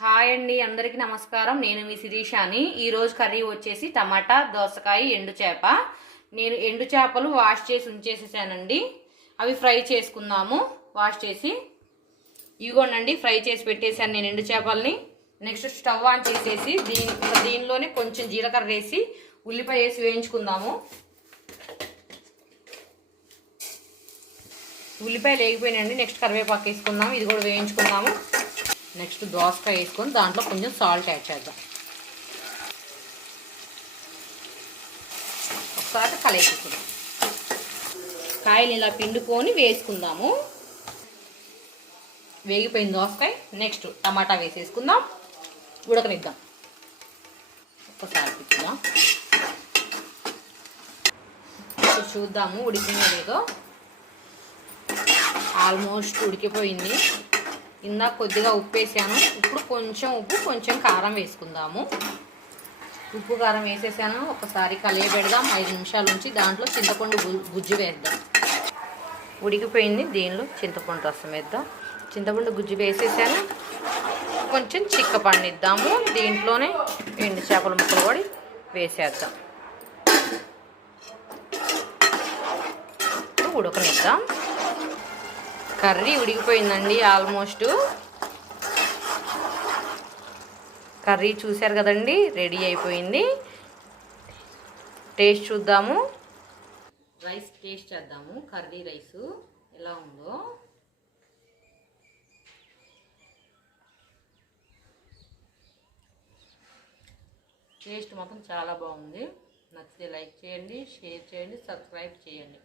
Hi అండి అందరికీ నమస్కారం. నేను మీ శిరీషాని. ఈరోజు కర్రీ వచ్చేసి టమాటా దోసకాయ ఎండు చేప. నేను ఎండు చేపలు వాష్ చేసి ఉంచేసేసానండి. అవి ఫ్రై చేసుకుందాము. వాష్ చేసి ఇదిగోండి ఫ్రై చేసి పెట్టేశాను నేను ఎండు చేపల్ని. నెక్స్ట్ స్టవ్ ఆన్ చేసేసి దీని దీనిలోనే కొంచెం జీలకర్ర వేసి ఉల్లిపాయ వేసి వేయించుకుందాము. ఉల్లిపాయలు వేగిపోయినాయండి. నెక్స్ట్ కరివేపాకు వేసుకుందాము. ఇది కూడా వేయించుకుందాము. నెక్స్ట్ దోసకాయ వేసుకొని దాంట్లో కొంచెం సాల్ట్ యాడ్ చేద్దాం. ఒకసారి కలేసుకుందాం కాయలు ఇలా పిండుకొని వేసుకుందాము. వేగిపోయిన దోసకాయ. నెక్స్ట్ టమాటా వేసేసుకుందాం. ఉడకనిద్దాం. ఒక్కసారి తిప్పుదాం. చూద్దాము ఉడికిందో లేదో. ఆల్మోస్ట్ ఉడికిపోయింది. ఇందాక కొద్దిగా ఉప్పు వేసాను ఇప్పుడు కొంచెం ఉప్పు కొంచెం కారం వేసుకుందాము. ఉప్పు కారం వేసేసాను. ఒకసారి కలియ పెడదాం ఐదు నిమిషాల నుంచి దాంట్లో చింతపండు గుజ్జు వేద్దాం. ఉడికిపోయింది. దీనిలో చింతపండు రసం వేద్దాం. చింతపండు గుజ్జు వేసేసాను. కొంచెం చిక్క పండిద్దాము. దీంట్లోనే ఎండు చేపల ముక్కలు కూడా వేసేద్దాం. ఉడకనిద్దాం. కర్రీ ఉడికిపోయిందండి ఆల్మోస్ట్. కర్రీ చూశారు కదండి రెడీ అయిపోయింది. టేస్ట్ చూద్దాము. రైస్ టేస్ట్ చేద్దాము కర్రీ రైస్ ఎలా ఉందో. టేస్ట్ మాత్రం చాలా బాగుంది. నచ్చితే లైక్ చేయండి షేర్ చేయండి సబ్స్క్రైబ్ చేయండి.